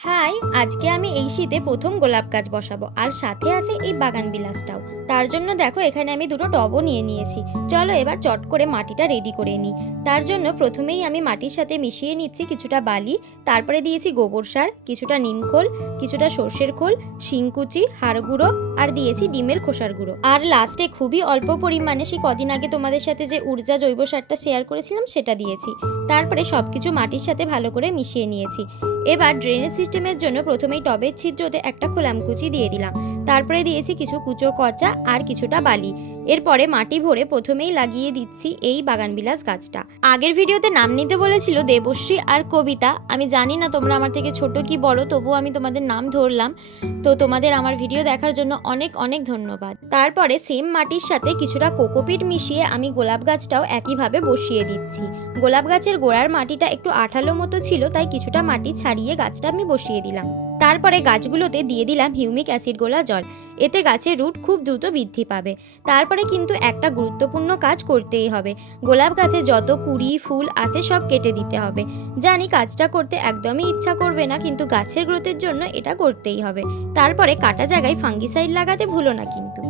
High, আজকে আমি এই শীতে প্রথম গোলাপ গাছ বসাবো আর সাথে আছে এই বাগান বিলাসটাও। তার জন্য দেখো এখানে আমি দুটো টবও নিয়ে নিয়েছি। চলো এবার চট করে মাটিটা রেডি করে নিই। তার জন্য প্রথমেই আমি মাটির সাথে মিশিয়ে নিচ্ছি কিছুটা বালি, তারপরে দিয়েছি গোবর সার, কিছুটা নিমখোল, কিছুটা সর্ষের খোল, শিংকুচি, হাড় গুঁড়ো আর দিয়েছি ডিমের খোসার গুঁড়ো। আর লাস্টে খুবই অল্প পরিমাণে সেই কদিন আগে তোমাদের সাথে যে ঊর্জা জৈব সারটা শেয়ার করেছিলাম সেটা দিয়েছি। তারপরে সবকিছু মাটির সাথে ভালো করে মিশিয়ে নিয়েছি। এবার ড্রেনেজ সিস্টেমের জন্য প্রথমেই টবের ছিদ্রতে একটা খোলামকুচি দিয়ে দিলাম, তারপরে দিয়েছি কিছু কুচো কচা আর কিছুটা বালি। এরপরে মাটি ভরে প্রথমেই লাগিয়ে দিচ্ছি এই বাগানবিলাস গাছটা। আগের ভিডিওতে নাম নিতে বলেছিল দেবশ্রী আর কবিতা। আমি জানি না তোমরা আমার থেকে ছোট কি বড়, তবুও আমি তোমাদের নাম ধরলাম। তো তোমাদের আমার ভিডিও দেখার জন্য অনেক অনেক ধন্যবাদ। তারপরে সেম মাটির সাথে কিছুটা কোকোপিট মিশিয়ে আমি গোলাপ গাছটাও একইভাবে বসিয়ে দিচ্ছি। গোলাপ গাছের গোড়ার মাটিটা একটু আঠালো মতো ছিল, তাই কিছুটা মাটি ছাড়িয়ে গাছটা আমি বসিয়ে দিলাম। তারপরে গাছগুলোতে দিয়ে দিলাম হিউমিক অ্যাসিড গোলা জল। এতে গাছের রুট খুব দ্রুত বৃদ্ধি পাবে। তারপরে কিন্তু একটা গুরুত্বপূর্ণ কাজ করতেই হবে, গোলাপ গাছে যত কুড়ি ফুল আছে সব কেটে দিতে হবে। জানি কাজটা করতে একদমই ইচ্ছা করবে না, কিন্তু গাছের গ্রোথের জন্য এটা করতেই হবে। তারপরে কাটা জায়গায় ফাঙ্গিসাইড লাগাতে ভুলো না কিন্তু।